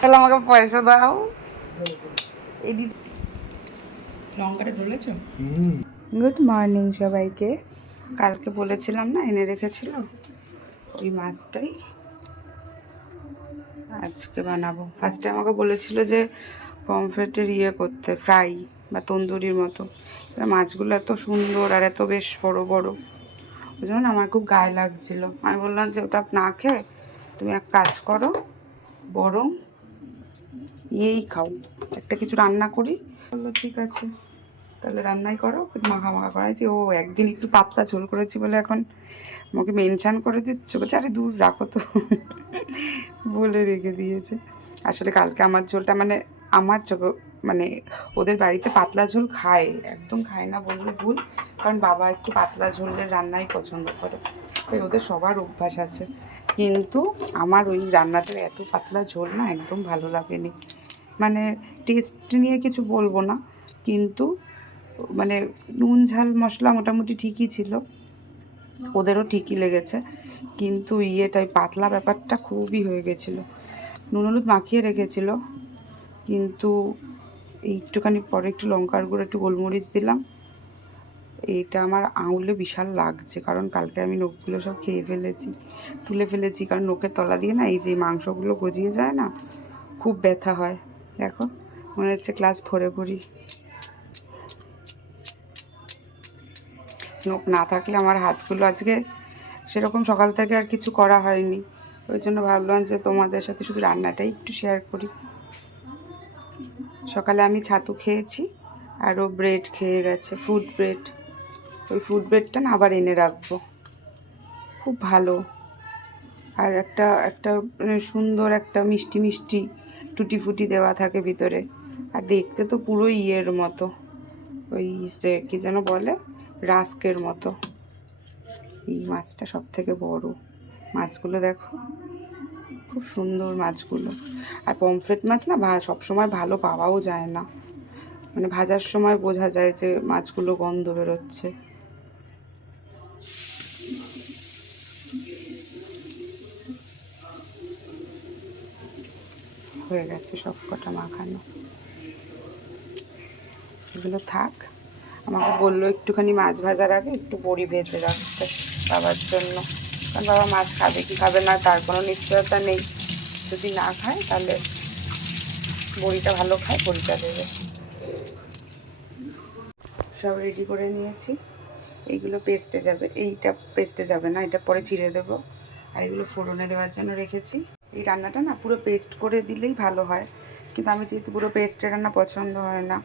তাহলে আমাকে পয়সা দাও। লঙ্কাটা ঢলেছ? গুড মর্নিং সবাইকে। কালকে বলেছিলাম না এনে রেখেছিল, ওই মাছটাই আজকে বানাবো। ফার্স্টে আমাকে বলেছিল যে পমফ্রেটের করতে, ফ্রাই বা তন্দুরির মতো। এবার মাছগুলো এত সুন্দর আর এত বেশ বড় বড়, ওই জন্য আমার খুব গায়ে লাগছিল। আমি বললাম যে ওটা না খেয়ে তুমি এক কাজ করো, বরং খাও, একটা কিছু রান্না করি। বললো ঠিক আছে তাহলে রান্নাই করো, মাখা মাখা করাইছি। ও একদিন একটু পাতলা ঝোল করেছি বলে এখন আমাকে মেনশান করে দিচ্ছে, বলছে আরে দূর রাখো তো বলে রেখে দিয়েছে। আসলে কালকে আমার ঝোলটা মানে আমার মানে ওদের বাড়িতে পাতলা ঝোল খায়, একদম খায় না বললে ভুল, কারণ বাবা একটু পাতলা ঝোলের রান্নাই পছন্দ করে, তাই ওদের সবার অভ্যাস আছে। কিন্তু আমার ওই রান্নাটার এত পাতলা ঝোল না একদম ভালো লাগেনি। মানে টেস্ট নিয়ে কিছু বলবো না, কিন্তু মানে নুন ঝাল মশলা মোটামুটি ঠিকই ছিল, ওদেরও ঠিকই লেগেছে, কিন্তু ইয়েটাই পাতলা ব্যাপারটা খুবই হয়ে গেছিলো। নুন হলুদ মাখিয়ে রেখেছিল, কিন্তু একটুখানি পরে একটু লঙ্কার গুঁড়ো একটু গোলমরিচ দিলাম। এইটা আমার আঙুলে বিশাল লাগছে, কারণ কালকে আমি নখগুলো সব খেয়ে ফেলেছি, তুলে ফেলেছি, কারণ নখের তলা দিয়ে না এই যে মাংসগুলো গজিয়ে যায় না, খুব ব্যথা হয়। দেখো মনে হচ্ছে ক্লাস 4-এ পড়ি। নখ না থাকলে আমার হাতগুলো আজকে সেরকম সকাল থেকে আর কিছু করা হয়নি, ওই জন্য ভাবলাম যে তোমাদের সাথে শুধু রান্নাটাই একটু শেয়ার করি। সকালে আমি ছাতু খেয়েছি, আরও ব্রেড খেয়ে গেছে, ফ্রুট ব্রেড। ওই ফ্রুট ব্রেডটা না আবার এনে রাখবো, খুব ভালো। আর একটা একটা মানে সুন্দর একটা মিষ্টি মিষ্টি টুটি ফুটি দেওয়া থাকে ভিতরে, আর দেখতে তো পুরো ইয়ের মতো, ওই যে কী যেন বলে, রাস্কের মতো। এই মাছটা সব থেকে বড়, মাছগুলো দেখো খুব সুন্দর মাছগুলো। আর পমফ্রেট মাছ না সবসময় ভালো পাওয়াও যায় না, মানে ভাজার সময় বোঝা যায় যে মাছগুলো গন্ধ বেরোচ্ছে। হয়ে গেছে সব কটা মাখানো, এগুলো থাক। আমাকে বললো একটুখানি মাছ ভাজার আগে একটু বড়ি ভেজে রাখতে বাবার জন্য, কারণ বাবা মাছ খাবে কি খাবে না তার কোনো নিশ্চয়তা নেই, যদি না খায় তাহলে বড়িটা ভালো খায়, বড়িটা দেবে। সব রেডি করে নিয়েছি, এইগুলো পেস্টে যাবে, এইটা পেস্টে যাবে না, এটা পরে চিড়ে দেবো। আর এগুলো ফোড়নে দেওয়ার জন্য রেখেছি। এই রান্নাটা না পুরো পেস্ট করে দিলেই ভালো হয়, কিন্তু আমি যেহেতু পুরো পেস্টের রান্না পছন্দ হয় না,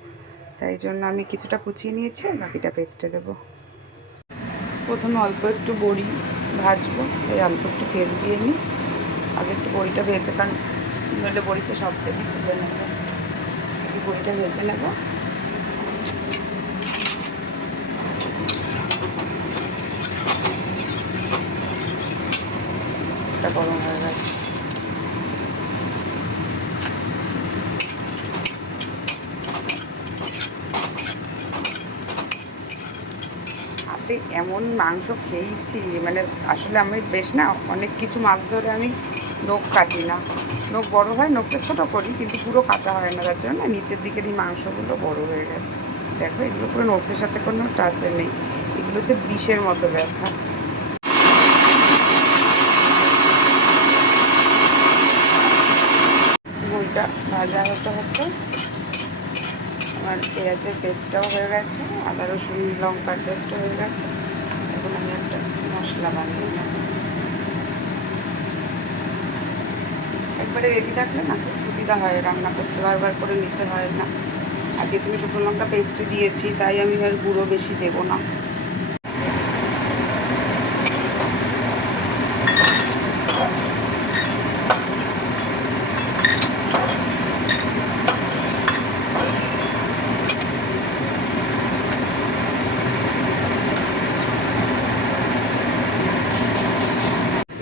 তাই জন্য আমি কিছুটা কুচিয়ে নিয়েছি, বাকিটা পেস্টে দেবো। প্রথমে অল্প একটু বড়ি ভাজবো, এই অল্প একটু তেল দিয়ে নিই, আগে একটু বড়িটা ভেজে, কারণ নইলে বড়িতে সব তেলই ফুটে নেবো। একটু বড়িটা ভেজে নেবো। এটা গরম হয়ে গেছে, এমন মাংস খেয়েছি, মানে আসলে আমি বেশ না অনেক কিছু মাছ ধরে আমি নখ কাটি না, নখ বড় হয় নখটা ছোটো করি, কিন্তু পুরো কাটা হয় না, তার জন্য না নিচের দিকের এই মাংসগুলো বড় হয়ে গেছে। দেখো এগুলো পুরো নখের সাথে কোনো টাচে নেই, এগুলোতে বিষের মতো ব্যথা। বইটা ভাজা হতে হতে আমার পেঁয়াজের পেস্টটাও হয়ে গেছে, আদা রসুন লঙ্কার পেস্টও হয়ে গেছে। এখন আমি একটা মশলা বানিয়ে নেব। একবারে রেডি থাকলে না খুব সুবিধা হয় রান্না করতে, বারবার করে নিতে হয় না। আজকে তুমি শুকনো লঙ্কা পেস্টে দিয়েছি, তাই আমি আর গুঁড়ো বেশি দেবো না।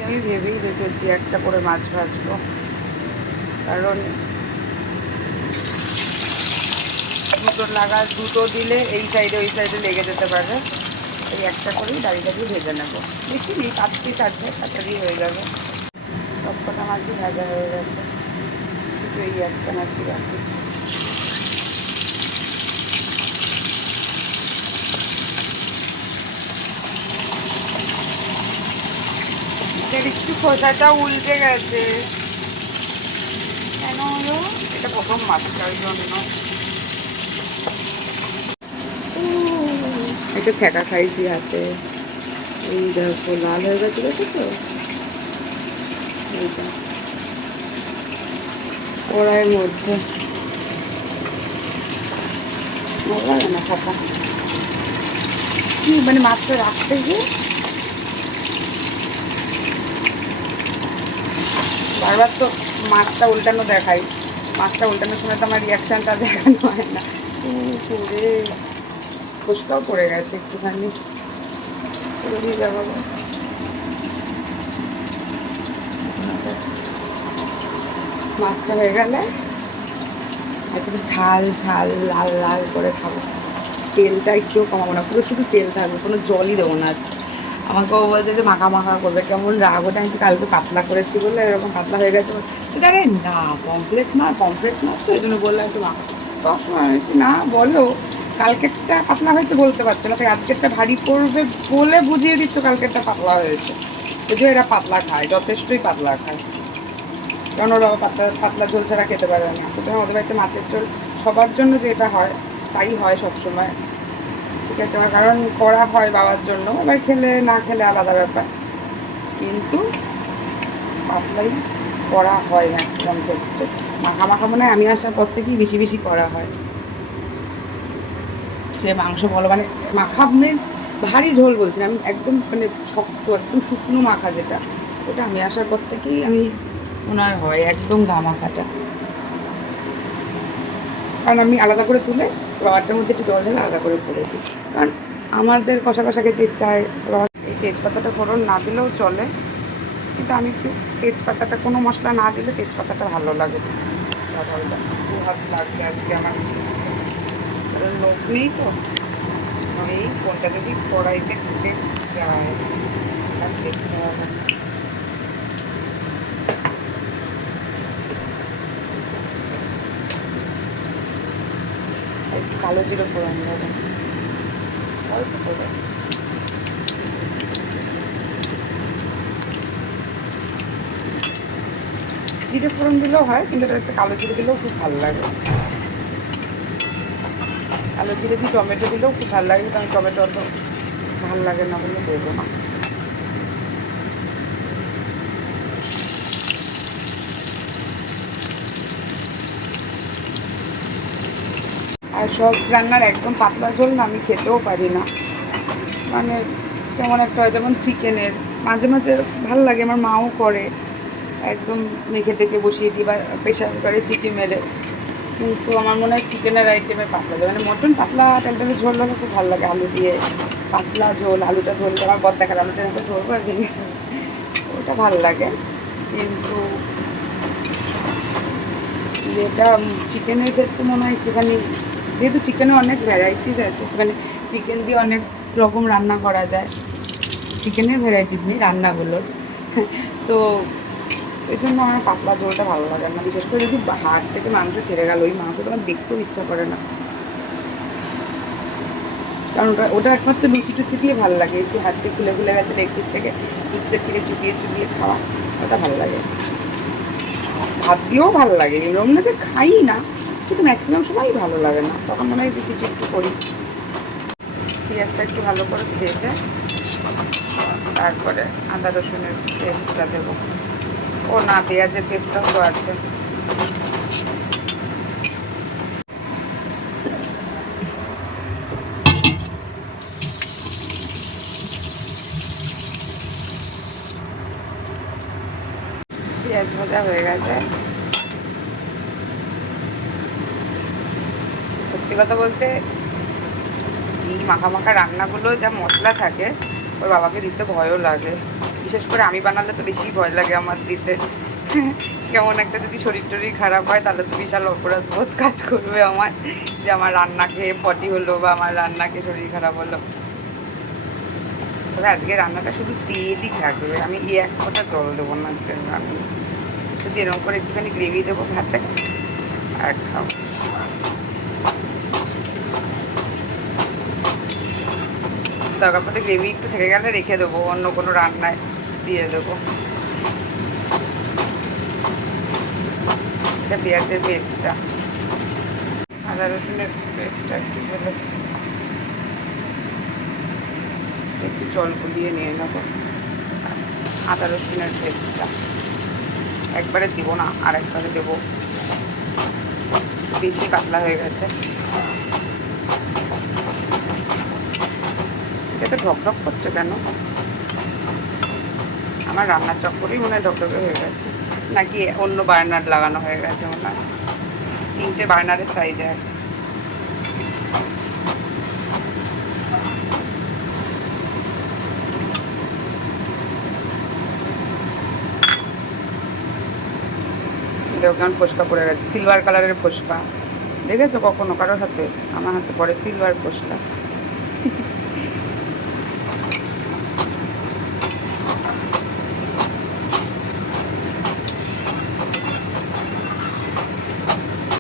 আমি ভেবেই রেখেছি একটা করে মাছ ভাজবো, কারণ দুটো দিলে এই সাইডে ওই সাইডে লেগে যেতে পারে, এই একটা করেই দাঁড়িয়ে দাঁড়িয়ে ভেজে নেবো। বেশি নেই, 5 পিস আছে, তাড়াতাড়ি হয়ে যাবে। সবকটা মাছই ভাজা হয়ে গেছে, শুধু এই একটা মাছই বাকি। একটু খোসাটা উল্টে গেছে, কেন হলো? এটা প্রথম মাছটা, ওই জন্য। এটা ছ্যাঁকা খাইছি হাতে, এই দেখো লাল হয়ে গেছে, দেখেছো? এইটা কড়াইয়ের মধ্যে ভালো লাগে না খাতা, কি মানে মাছটা রাখতে গিয়ে বারবার তো মাছটা উল্টানো দেখাই, মাছটা উল্টানোর সময় তো আমার রিয়াকশানটা দেখানো হয় না। করে ফুসকাও পড়ে গেছে একটুখানি, দিয়ে যাবো। মাছটা হয়ে গেলে একটু ঝাল ঝাল লাল লাল করে খাবো, তেলটা একটু কমাবো না, পুরো শুধু তেল থাকবে, কোনো জলই দেবো না। আমাকে ও বলছে যে মাখা মাখা করবে, কেমন রাগ ওটা, আমি কালকে পাতলা করেছি বলে এরকম পাতলা হয়ে গেছে। আরে না পমফ্রেট না তো এই জন্য বললাম একটু মাখা। তখন সময় না বলো, কালকেরটা পাতলা হয়েছে বলতে পারছো না, তাই আজকেরটা ভারী করবে বলে বুঝিয়ে দিচ্ছ কালকেরটা পাতলা হয়েছে। যদিও এরা পাতলা খায়, যথেষ্টই পাতলা খায়, কারণ ওরা পাতলা পাতলা ঝোল ছাড়া খেতে পারে না। সুতরাং ওদের বাড়িতে মাছের ঝোল সবার জন্য যেটা হয় তাই হয় সবসময়, ঠিক আছে? আমার কারণ করা হয় বাবার জন্য, এবার খেলে না খেলে আলাদা ব্যাপার, কিন্তু পাতলাই করা হয় ম্যাক্সিমাম ক্ষেত্রে। মাখা মাখা মানে আমি আসার পর থেকেই বেশি বেশি করা হয়, সে মাংস বলো মানে মাখা মিন্স ভারী ঝোল বলছি না আমি, একদম মানে শক্ত একদম শুকনো মাখা যেটা, ওটা আমি আসার পর থেকেই আমি ওনার হয় একদম গা মাখাটা। কারণ আমি আলাদা করে তুলে রডটার মধ্যে একটু জল ঢেলে আলাদা করে করে দিই, কারণ আমাদের কষা কষা খেতে চায়। রড এই তেজপাতাটা ফোড়ন না দিলেও চলে, কিন্তু আমি একটু তেজপাতাটা কোনো মশলা না দিলে তেজপাতাটা ভালো লাগে। ভালো দু হাত লাগবে আজকে আমার, কারণ লোক নেই তো। এই ফোনটা যদি কড়াইতে ঢুকে যায় আর দেখতে হবে না। একটু কালো জিরে ফোড়ন দেবেন অল্প করে, জিরে ফোড়ন দিলেও হয়, কিন্তু এটা একটা কালো জিরে দিলেও খুব ভালো লাগে। কালো জিরে দিয়ে টমেটো দিলেও খুব ভালো লাগে, কারণ টমেটো অত ভালো লাগে না বলে দেবো না। আর সব রান্নার একদম পাতলা ঝোল না আমি খেতেও পারি না, মানে কেমন একটা হয়। যেমন চিকেনের মাঝে মাঝে ভালো লাগে, আমার মাও করে, একদম মেখে টেকে বসিয়ে দিই বা প্রেশার কুকারে সিটি মেরে, কিন্তু আমার মনে হয় চিকেনের আইটেমে পাতলা ঝোল, মানে মটন পাতলা তেলটালে ঝোল হলে খুব ভালো লাগে, আলু দিয়ে পাতলা ঝোল, আলুটা ধরলে আমার বদ দেখার আলুটা একটা ধরবো আর ভেঙে যাবে, ওটা ভালো লাগে। কিন্তু এটা চিকেনের ক্ষেত্রে মনে হয় একটুখানি, যেহেতু চিকেনে অনেক ভ্যারাইটিস আছে, মানে চিকেন দিয়ে অনেক রকম রান্না করা যায়, চিকেনের ভ্যারাইটিস নেই রান্নাগুলোর, তো এই জন্য আমার পাতলা ঝোলটা ভালো লাগে না, বিশেষ করে যদি হাড় থেকে মাংস ছেড়ে গেল, ওই মাংসটা আমার দেখতেও ইচ্ছা করে না, কারণ ওটা ওটা একমাত্র লুচি টুচি দিয়ে ভালো লাগে, একটু হাত দিয়ে খুলে খুলে গেছে লেগ পিস থেকে লুচিটা ছিঁড়ে চুপিয়ে চুপিয়ে খাওয়া, ওটা ভালো লাগে। ভাত দিয়েও ভালো লাগে, এরকম না যে খাই না, কিন্তু ম্যাক্সিমাম সময়ই ভালো লাগে না, তখন মনে হয় যে কিছু একটু করি। পেঁয়াজটা একটু ভালো করে ভেজে তারপরে আদা রসুনের পেস্টটা দেবো। ও না, পেঁয়াজের পেস্টটাও তো আছে। পেঁয়াজ ভাজা হয়ে গেছে। সত্যি কথা বলতে এই মাখা মাখা রান্নাগুলো যা মশলা থাকে ওর বাবাকে দিতে ভয়ও লাগে, বিশেষ করে আমি বানালে তো বেশি ভয় লাগে আমার দিতে। কেমন একটা যদি শরীর টরীর খারাপ হয় তাহলে তো বিশাল অপরাধ বোধ কাজ করবে আমার, যে আমার রান্না খেয়ে পটি হলো বা আমার রান্না খেয়ে শরীর খারাপ হলো। তবে আজকে রান্নাটা শুধু তেলই থাকবে, আমি এক ফোঁটা জল দেবো না আজকে রান্না, শুধু এরকম করে একটুখানি গ্রেভি দেবো ভাতে আর খাও। দরকার পড়লে গ্রেভি একটু থেকে গেলে রেখে দেবো, অন্য কোনো রান্নায় দিয়ে দেবো। এটা পেঁয়াজের পেস্টটা, আদা রসুনের পেস্টটা একটু ঢেলে একটু জল গুলিয়ে নিয়ে নেবো। আদা রসুনের পেস্টটা একবারে দিব না, আর একবারে দেবো, বেশি পাতলা হয়ে গেছে। এটা তো ঢকঢক করছে কেন? আমার রান্নার চক্করেই মনে হয় ঢকঢকে হয়ে গেছে, নাকি অন্য বার্নার লাগানো হয়ে গেছে মনে হয়, 3টে বার্নারের সাইজে। দেখো কেমন ফোসকা পড়ে গেছে, সিলভার কালারের ফোসকা। দেখেছো কখনো কারোর হাতে? আমার হাতে পড়ে সিলভার ফোসকা।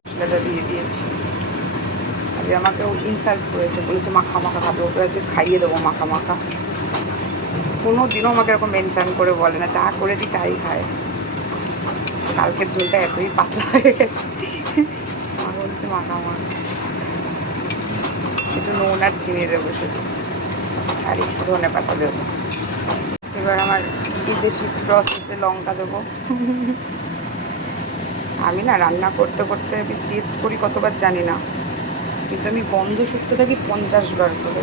মশলাটা দিয়ে দিয়েছি। আজকে আমাকে ইনসাল্ট করেছে, বলেছে মাখা মাখা খাবে, ওকে আজকে খাইয়ে দেবো মাখা মাখা। কোনো দিনও আমাকে এরকম মেনশান করে বলে না, যা করে দিই তাই খায়। কালকের ঝোলটা এতই পাতলা হয়ে গেছে, মা বলছে মাখা মাখা। একটু নুন আর চিনি দেবো শুধু, আর একটু ধনে পাতা দেবো। এবার আমার বিদেশি প্রসেসে লঙ্কা দেবো। আমি না রান্না করতে করতে আমি টেস্ট করি কতবার জানি না, কিন্তু আমি গন্ধ শুকতে থাকি 50 বার করে।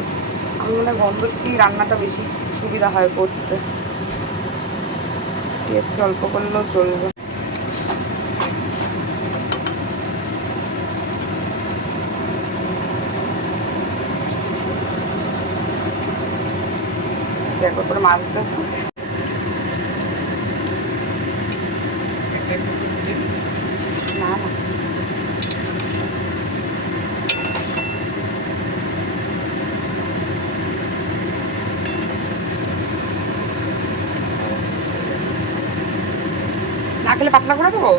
আমি মনে হয় গন্ধ শুকিয়ে রান্নাটা বেশি সুবিধা হয় করতে, টেস্ট অল্প করলেও চলবে। একবার করে মাছ দেবো। না না, না খেলে পাতলা করে দেবো।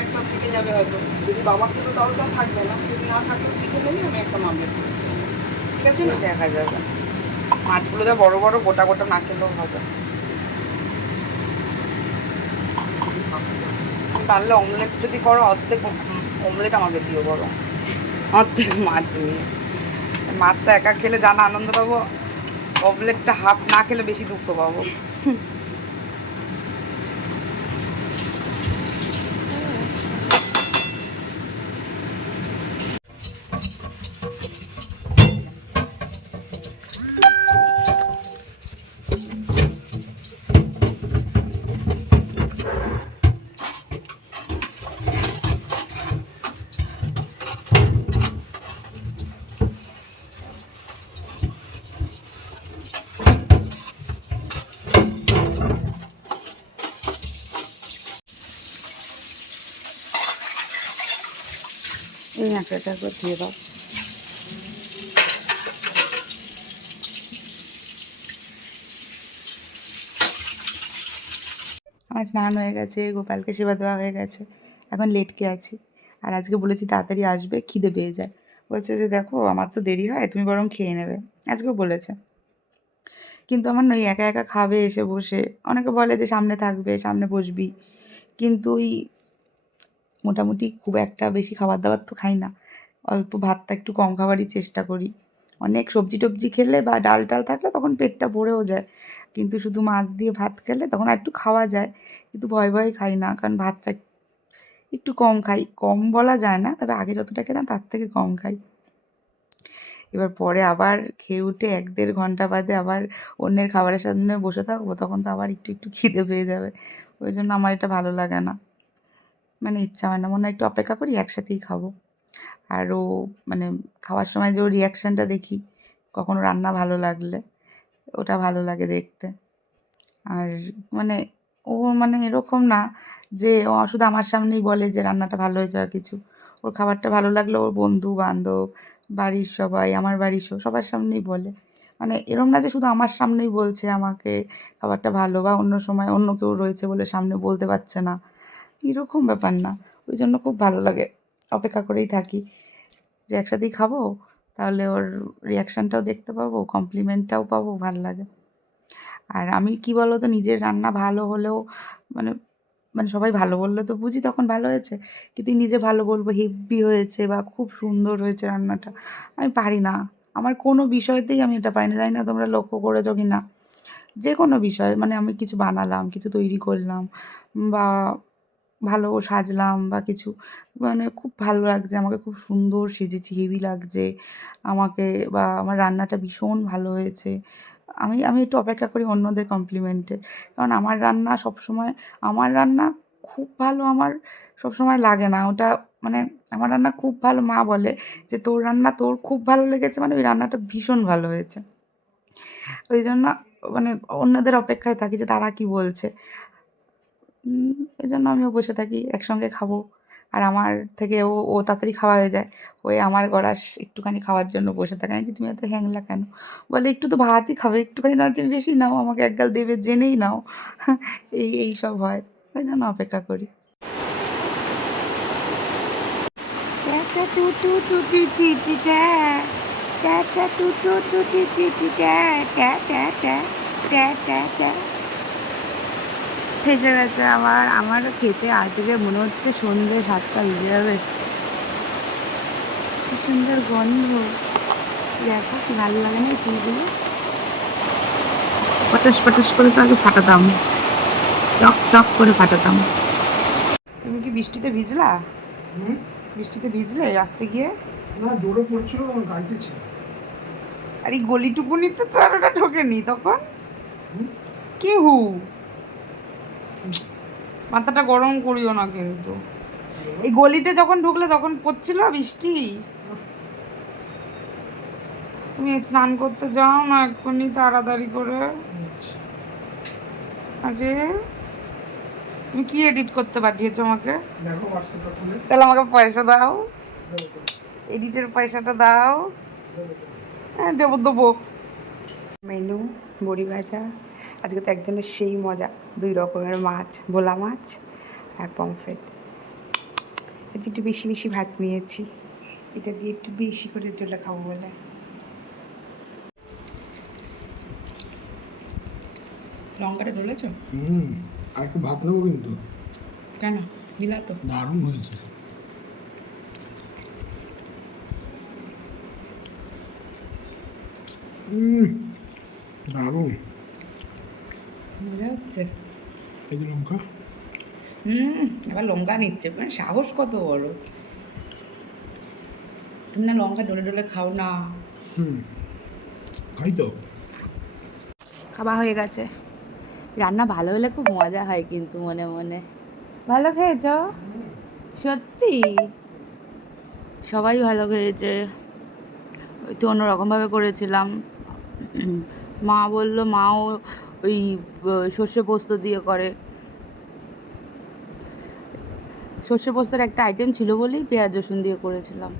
একটা থেকে যাবে হয়তো, যদি বাবার সাথে দরকার থাকবে না, যদি না থাকবে কিছু নেই, আমি একটা মামলেট করবো। ঠিক আছে না? দেখা যাবে। মাছগুলো যা বড় বড়, গোটা গোটা না খেলেও হবে। পারলে অমলেট যদি করো, অর্ধেক অমলেট আমাকে দিও বড়, অর্ধেক মাছ নিয়ে। মাছটা একা খেলে যা না আনন্দ পাবো, অমলেটটা হাফ না খেলে বেশি দুঃখ পাবো। এই আঁকড়াটা একবার দিয়ে দাও। আমার স্নান হয়ে গেছে, গোপালকে সেবা দেওয়া হয়ে গেছে, এখন লেটকে আছি। আর আজকে বলেছি তাড়াতাড়ি আসবে, খিদে পেয়ে যায়। বলছে যে দেখো আমার তো দেরি হয়, তুমি বরং খেয়ে নেবে, আজকেও বলেছে। কিন্তু আমার নয়, একা একা খাবে এসে বসে, অনেকে বলে যে সামনে থাকবে, সামনে বসবি, কিন্তু ওই মোটামুটি খুব একটা বেশি খাবার দাবার তো খাই না, অল্প ভাতটা একটু কম খাবারই চেষ্টা করি। অনেক সবজি টবজি খেলে বা ডাল টাল থাকলে তখন পেটটা ভরেও যায়, কিন্তু শুধু মাছ দিয়ে ভাত খেলে তখন একটু খাওয়া যায়, কিন্তু ভয় ভয়ে খাই না, কারণ ভাতটা একটু কম খাই, কম বলা যায় না, তবে আগে যতটা খেতাম তার থেকে কম খাই। এবার পরে আবার খেয়ে উঠে 1-1.5 ঘন্টা বাদে আবার অন্যের খাবারের সামনে বসে থাকবো, তখন তো আবার একটু একটু খিদে পেয়ে যাবে। ওই জন্য আমার এটা ভালো লাগে না, মানে ইচ্ছা হয় না, মনে হয় একটু অপেক্ষা করি, একসাথেই খাবো। আর ও মানে খাওয়ার সময় যে ওর রিয়াকশানটা দেখি, কখনো রান্না ভালো লাগলে, ওটা ভালো লাগে দেখতে। আর মানে ও মানে এরকম না যে ও শুধু আমার সামনেই বলে যে রান্নাটা ভালো হয়েছে আর কিছু, ওর খাবারটা ভালো লাগলে ওর বন্ধু বান্ধব, বাড়ির সবাই, আমার বাড়ির সবার সামনেই বলে। মানে এরম না যে শুধু আমার সামনেই বলছে আমাকে খাবারটা ভালো, বা অন্য সময় অন্য কেউ রয়েছে বলে সামনে বলতে পারছে না, এরকম ব্যাপার না। ওই জন্য খুব ভালো লাগে, অপেক্ষা করেই থাকি যে একসাথেই খাবো, তাহলে ওর রিয়াকশানটাও দেখতে পাবো, কমপ্লিমেন্টটাও পাবো, ভাল লাগে। আর আমি কী বলো তো, নিজের রান্না ভালো হলেও মানে মানে সবাই ভালো বললে তো বুঝি তখন ভালো হয়েছে, কিন্তু নিজে ভালো বলবো হেব্বি হয়েছে বা খুব সুন্দর হয়েছে রান্নাটা, আমি পারি না। আমার কোনো বিষয়তেই আমি এটা পারি না, জানি না তোমরা লক্ষ্য করেছো কি না। যে কোনো বিষয়, মানে আমি কিছু বানালাম, কিছু তৈরি করলাম, বা ভালো সাজলাম বা কিছু, মানে খুব ভালো লাগছে, আমাকে খুব সুন্দর সেজেছি, হেভি লাগছে আমাকে, বা আমার রান্নাটা ভীষণ ভালো হয়েছে, আমি আমি একটু অপেক্ষা করি অন্যদের কমপ্লিমেন্টের। কারণ আমার রান্না খুব ভালো আমার সবসময় লাগে না। ওটা মানে আমার রান্না খুব ভালো, মা বলে যে, "তোর রান্না তোর খুব ভালো লেগেছে মানে ওই রান্নাটা ভীষণ ভালো হয়েছে।" ওই জন্য মানে অন্যদের অপেক্ষায় থাকি যে তারা কী বলছে। এজন্য আমিও বসে থাকি, একসঙ্গে খাবো। আর আমার থেকে ও তাড়াতাড়ি খাওয়া হয়ে যায়। ওই আমার গড়াস একটুখানি খাওয়ার জন্য বসে থাকে। আমি বলছি, "তুমি এত হ্যাংলা কেন?" বলে, "একটু তো ভাতই খাবে, একটুখানি নয় তুমি বেশি নাও, আমাকে এক গাল দেবে জেনেই নাও।" এইসব হয়। ওই জন্য অপেক্ষা করি। ফেসে গেছে আমারও খেতে আজকে মনে হচ্ছে সন্ধ্যে 7টা বেজে যাবে। কি সুন্দর গন্ধ, দেখো কি ভালো লাগে না এই ফুলগুলো। পটাশ পটাশ করে তো আগে ফাটাতাম, টক টক করে ফাটাতাম। তুমি কি বৃষ্টিতে ভিজলা? বৃষ্টিতে ভিজলে আসতে গিয়ে? না, জোরে পড়ছিল, তখন গাড়িতে ছিল। আর এই গলিটুকুনিতে তো আর ওটা ঢোকেনি তখন। কি হু, মাথাটা গরম করিও না কিন্তু। এই গলিতে যখন ঢুকলে তখন পড়ছিল বৃষ্টি? তুমি স্নান করতে যাও না এক্ষুনি তাড়াতাড়ি করে। আরে তুমি কি এডিট করতে পাঠিয়েছো আমাকে? দেখো হোয়াটসঅ্যাপটা খুলে। তাহলে আমাকে পয়সা দাও, এডিটের পয়সাটা দাও। হ্যাঁ দেবো দেবো। মেনু বড়ি ভাজা, আজকে তো একজনের সেই মজা, 2 রকমের মাছ, ভোলা মাছ আর পমফ্রেট। আজ একটু বেশি বেশি ভাত নিয়েছি, এটা দিয়ে একটু বেশি করে ডোলে খাবো বলে। লঙ্কাটা ডলেছ? আর একটু ভাত নেবো কিন্তু। কেন দিলা তো? দারুণ হয়েছে। দারুণ মজা হচ্ছে। এই যে লঙ্কা। এবার লঙ্কা নিচ্ছে, মানে সাহস কত বড়। তুমি না লঙ্কা ডলে ডলে খাও না? খাই তো। খাওয়া হয়ে গেছে। রান্না ভালো হলে খুব মজা হয় কিন্তু মনে মনে। ভালো খেয়েছ? সত্যি? সবাই ভালো খেয়েছে, একটু অন্যরকমভাবে করেছিলাম। মা বললো, মাও ওই সর্ষে পোস্ত দিয়ে করে। সর্ষে পোস্তর একটা আইটেম ছিল বলেই পেঁয়াজ রসুন দিয়ে করেছিলাম।